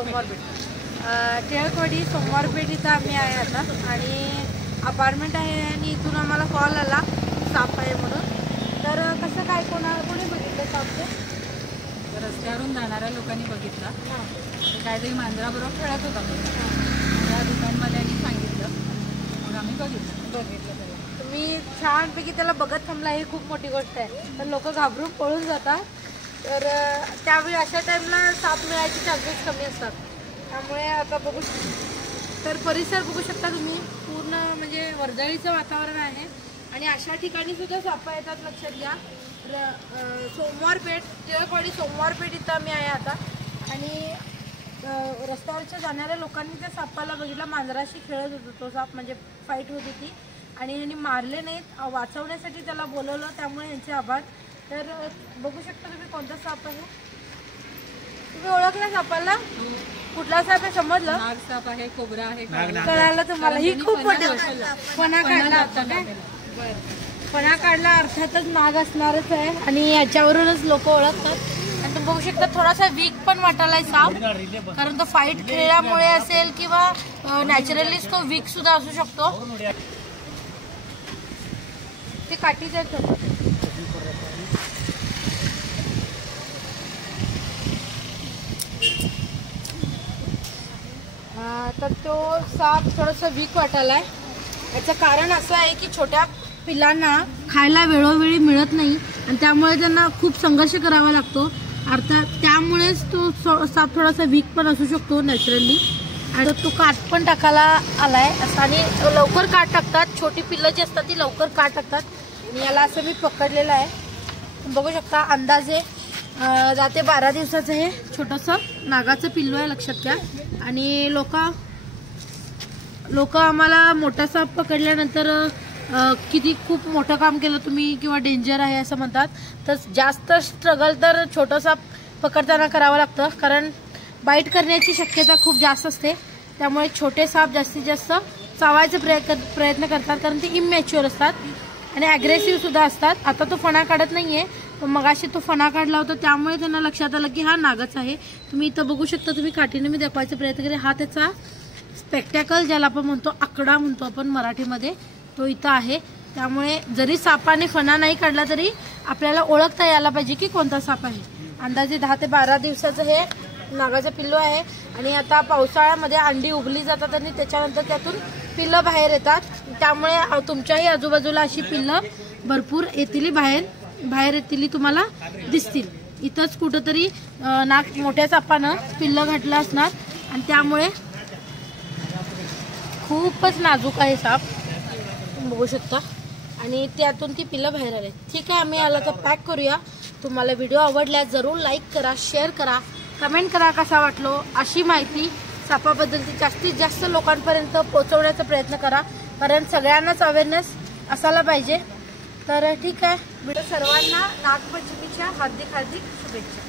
सोमवारपेठ टिळकवाडी सोमवारपेठ इथं आम्ही आहे आता आणि अपार्टमेंट आहे आणि इथून आम्हाला कॉल आला साप आहे म्हणून. तर कसं काय कोणी बघितलं सापचं? रस्त्यावरून जाणाऱ्या लोकांनी बघितला. काहीतरी मांजराबरोबर खेळत होता. त्या दुकानवाल्यांनी सांगितलं, मग आम्ही बघितलं त्याला. तुम्ही छानपैकी त्याला बघत थांबला, ही खूप मोठी गोष्ट आहे. तर लोक घाबरून पळून जातात. तर त्यावेळी अशा टाईमला साप मिळायचे चान्सेस कमी असतात. त्यामुळे आता बघू तर परिसर बघू शकता तुम्ही, पूर्ण म्हणजे वर्दळीचं वातावरण आहे आणि अशा ठिकाणी सुद्धा साप येतात. लक्षात घ्या. सोमवारपेठ टिळकवाडी सोमवारपेठ इथं आम्ही आहे आता आणि रस्त्यावरच्या जाणाऱ्या लोकांनी त्या सापाला बघितला. मांजराशी खेळत होतो तो साप, म्हणजे फाईट होत होती आणि यांनी मारले नाहीत, वाचवण्यासाठी त्याला बोलवलं, त्यामुळे यांचे आभार. तर बघू शकता तुम्ही कोणता साप आहे. तुम्ही ओळखला सापाला? कुठला साप आहे समजलं? नाग साप आहे, कोबरा आहे, कळालं तुम्हाला? ही खूप मोठी फणा काढला होता काय? फणा काढला अर्थातच नाग असणारच आहे आणि याच्यावरूनच लोक ओळखतात. आणि तुम्ही बघू शकता थोडासा वीक पण वाटायलाय साप, कारण तो फाईट खेळल्यामुळे असेल किंवा नॅचरलीच तो वीक सुद्धा असू शकतो. ते काठीच आहेत. तर तो साप थोडासा वीक वाटायलाय. याचं कारण असं आहे की छोट्या पिलांना खायला वेळोवेळी मिळत नाही आणि त्यामुळे त्यांना खूप संघर्ष करावा लागतो. अर्थात त्यामुळेच तो साप थोडासा वीक पण असू शकतो नॅचरली. आणि तो काट पण टाकायला आलाय असं, आणि लवकर काट टाकतात. छोटी पिल्लं जी असतात ती लवकर काट टाकतात आणि याला असं मी पकडलेलं आहे. बघू शकता अंदाजे 10 ते 12 दिवसाचं हे छोटंसं नागाचं पिल्लू आहे. लक्षात घ्या. आणि लोक आम्हाला मोठा साप पकडल्यानंतर किती खूप मोठं काम केलं तुम्ही किंवा डेंजर आहे असं म्हणतात. तर जास्त स्ट्रगल तर छोटं साप पकडताना करावं लागतं, कारण बाईट करण्याची शक्यता खूप जास्त असते. त्यामुळे छोटे साप जास्तीत जास्त चावायचा प्रयत्न करतात, कारण ते इमॅच्युअर असतात आणि ॲग्रेसिव्ह सुद्धा असतात. आता तो फणा काढत नाहीये, पण मगाशी तो फणा काढला होता त्यामुळे त्यांना लक्षात आलं की हा नागच आहे. तुम्ही इथं बघू शकता. तुम्ही काठीने मी दाखवायचा प्रयत्न केला. हा त्याचा स्पेक्टॅकल ज्याला आपण म्हणतो, आकडा म्हणतो आपण मराठीमध्ये, तो इथं आहे. त्यामुळे जरी सापाने फणा नाही काढला तरी आपल्याला ओळखता यायला पाहिजे की कोणता साप आहे. अंदाजे 10 ते 12 दिवसाचं हे नागाचं पिल्लू आहे आणि आता पावसाळ्यामध्ये अंडी उगली जातात आणि त्याच्यानंतर त्यातून पिल्लं बाहेर येतात. त्यामुळे तुमच्याही आजूबाजूला अशी पिल्लं भरपूर येतील, बाहेर येतील, तुम्हाला दिसतील. इथंच कुठंतरी नाग मोठ्या सापानं पिल्लं घातलं असणार आणि त्यामुळे खूपच नाजूक आहे साप, बघू शकता. आणि त्यातून ती पिल्लं बाहेर आले. ठीक आहे, आम्ही याला तर पॅक करूया. तुम्हाला व्हिडिओ आवडल्यास जरूर लाईक करा, शेअर करा, कमेंट करा कसा वाटलो. अशी माहिती सापाबद्दलची जास्तीत जास्त लोकांपर्यंत पोहोचवण्याचा प्रयत्न करा, कारण सगळ्यांनाच अवेअरनेस असायला पाहिजे. तर ठीक आहे, सर्वांना नागपंचमीच्या हार्दिक शुभेच्छा.